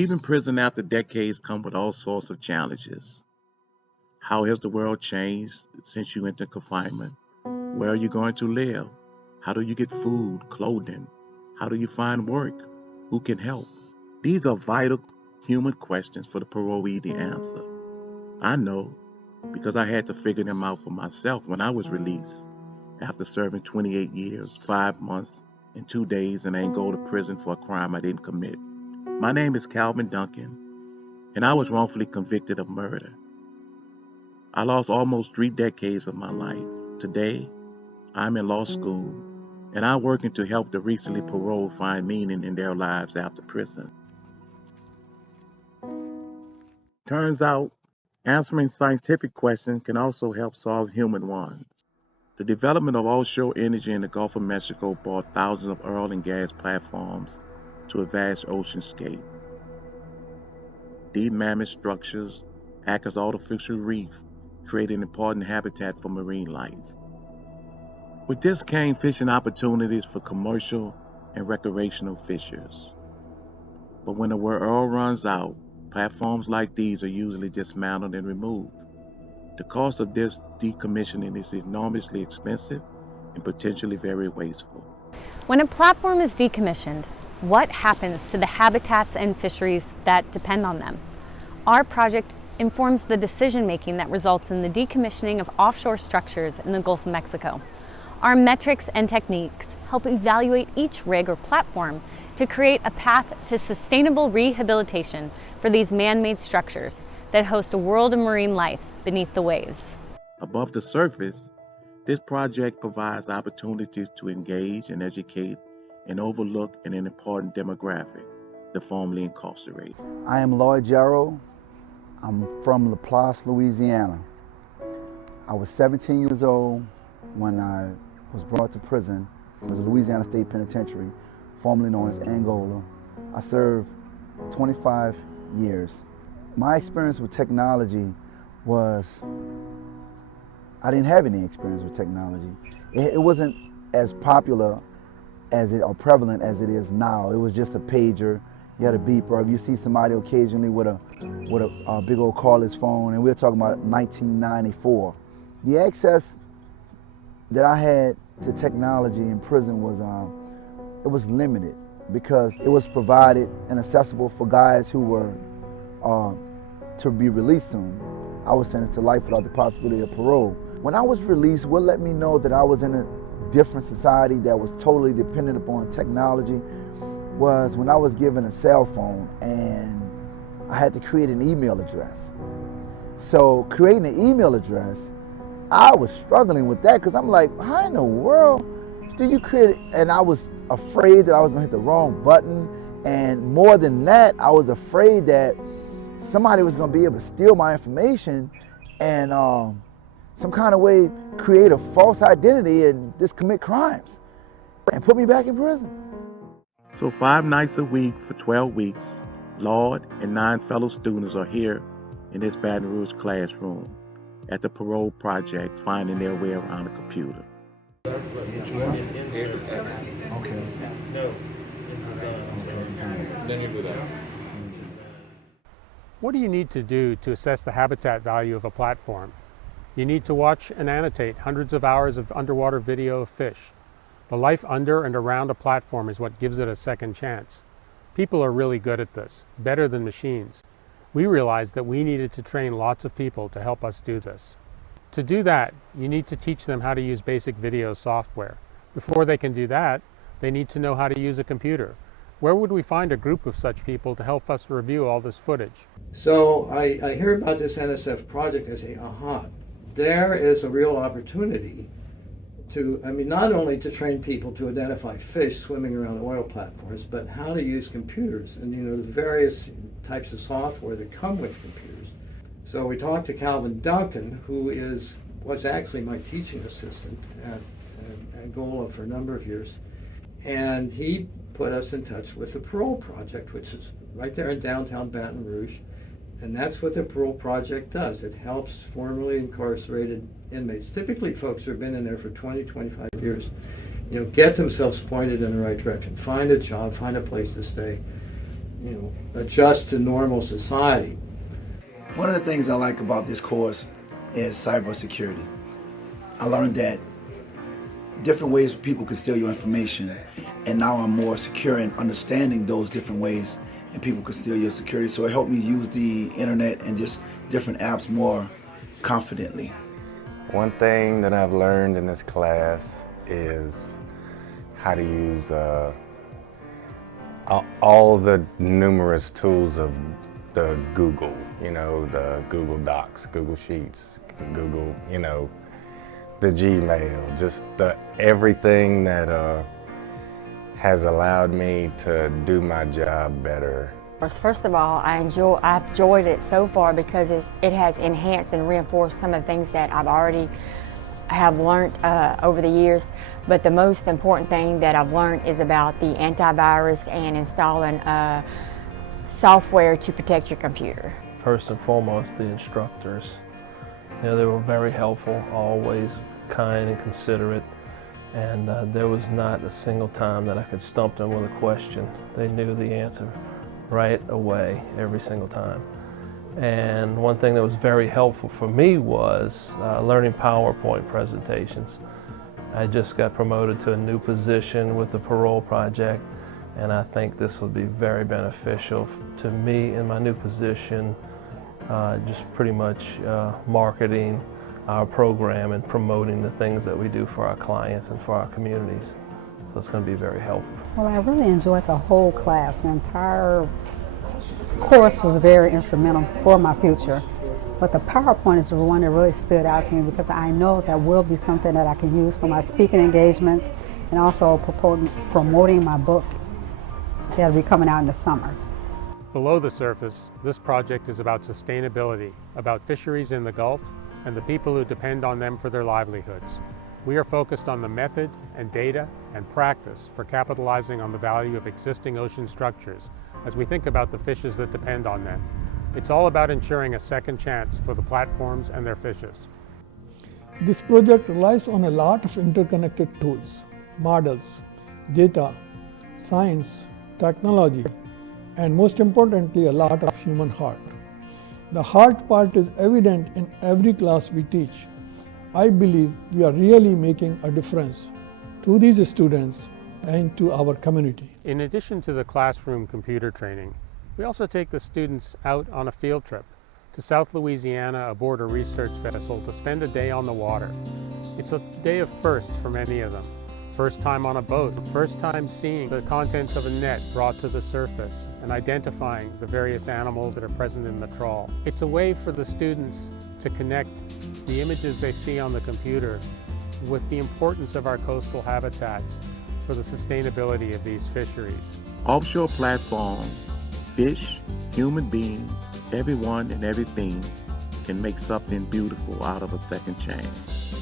Leaving prison after decades come with all sorts of challenges. How has the world changed since you entered confinement? Where are you going to live? How do you get food, clothing? How do you find work? Who can help? These are vital human questions for the parolee to answer. I know because I had to figure them out for myself when I was released after serving 28 years, 5 months, and 2 days in Angola prison for a crime I didn't commit. My name is Calvin Duncan, and I was wrongfully convicted of murder. I lost almost 3 decades of my life. Today, I'm in law school, and I'm working to help the recently paroled find meaning in their lives after prison. Turns out, answering scientific questions can also help solve human ones. The development of offshore energy in the Gulf of Mexico brought thousands of oil and gas platforms to a vast oceanscape. Deep mammoth structures act as artificial reef, creating important habitat for marine life. With this came fishing opportunities for commercial and recreational fishers. But when the oil runs out, platforms like these are usually dismantled and removed. The cost of this decommissioning is enormously expensive and potentially very wasteful. When a platform is decommissioned, what happens to the habitats and fisheries that depend on them? Our project informs the decision-making that results in the decommissioning of offshore structures in the Gulf of Mexico. Our metrics and techniques help evaluate each rig or platform to create a path to sustainable rehabilitation for these man-made structures that host a world of marine life beneath the waves. Above the surface, this project provides opportunities to engage and educate and overlook an important demographic, the formerly incarcerated. I am Lloyd Jarrow. I'm from Laplace, Louisiana. I was 17 years old when I was brought to prison. It was a Louisiana State Penitentiary, formerly known as Angola. I served 25 years. My experience with technology was, I didn't have any experience with technology. It wasn't as popular or prevalent as it is now. It was just a pager. You had a beeper. You see somebody occasionally with a big old cordless phone, and we're talking about 1994. The access that I had to technology in prison was limited because it was provided and accessible for guys who were to be released soon. I was sentenced to life without the possibility of parole. When I was released, what let me know that I was in a different society that was totally dependent upon technology was when I was given a cell phone and I had to create an email address. So creating an email address, I was struggling with that because I'm like, how in the world do you create it? And I was afraid that I was gonna hit the wrong button. And more than that, I was afraid that somebody was gonna be able to steal my information and some kind of way create a false identity and just commit crimes and put me back in prison. So 5 nights a week for 12 weeks, Lord and 9 fellow students are here in this Baton Rouge classroom at the Parole Project, finding their way around a computer. Okay. No. Then you do that. What do you need to do to assess the habitat value of a platform? You need to watch and annotate hundreds of hours of underwater video of fish. The life under and around a platform is what gives it a second chance. People are really good at this, better than machines. We realized that we needed to train lots of people to help us do this. To do that, you need to teach them how to use basic video software. Before they can do that, they need to know how to use a computer. Where would we find a group of such people to help us review all this footage? So I hear about this NSF project and I say, aha, there is a real opportunity to, not only to train people to identify fish swimming around oil platforms, but how to use computers and, the various types of software that come with computers. So we talked to Calvin Duncan, who was actually my teaching assistant at Angola for a number of years. And he put us in touch with the Parole Project, which is right there in downtown Baton Rouge. And that's what the Parole Project does. It helps formerly incarcerated inmates, typically folks who have been in there for 20, 25 years, get themselves pointed in the right direction, find a job, find a place to stay. adjust to normal society. One of the things I like about this course is cybersecurity. I learned that different ways people can steal your information, and now I'm more secure in understanding those different ways and people can steal your security. So it helped me use the internet and just different apps more confidently. One thing that I've learned in this class is how to use all the numerous tools of the Google, the Google Docs, Google Sheets, Google, the Gmail, just everything that has allowed me to do my job better. First of all, I've enjoyed it so far because it has enhanced and reinforced some of the things that I've already have learned over the years. But the most important thing that I've learned is about the antivirus and installing software to protect your computer. First and foremost, the instructors. They were very helpful, always kind and considerate, and there was not a single time that I could stump them with a question. They knew the answer right away every single time. And one thing that was very helpful for me was learning PowerPoint presentations. I just got promoted to a new position with the Parole project, and I think this will be very beneficial to me in my new position, just pretty much marketing our program and promoting the things that we do for our clients and for our communities. So it's going to be very helpful. Well, I really enjoyed the whole class. The entire course was very instrumental for my future. But the PowerPoint is the one that really stood out to me because I know that will be something that I can use for my speaking engagements and also promoting my book that'll be coming out in the summer. Below the surface, this project is about sustainability, about fisheries in the Gulf, and the people who depend on them for their livelihoods. We are focused on the method and data and practice for capitalizing on the value of existing ocean structures as we think about the fishes that depend on them. It's all about ensuring a second chance for the platforms and their fishes. This project relies on a lot of interconnected tools, models, data, science, technology, and most importantly, a lot of human heart. The heart part is evident in every class we teach. I believe we are really making a difference to these students and to our community. In addition to the classroom computer training, we also take the students out on a field trip to South Louisiana aboard a research vessel to spend a day on the water. It's a day of firsts for many of them. First time on a boat, first time seeing the contents of a net brought to the surface and identifying the various animals that are present in the trawl. It's a way for the students to connect the images they see on the computer with the importance of our coastal habitats for the sustainability of these fisheries. Offshore platforms, fish, human beings, everyone and everything can make something beautiful out of a second chance.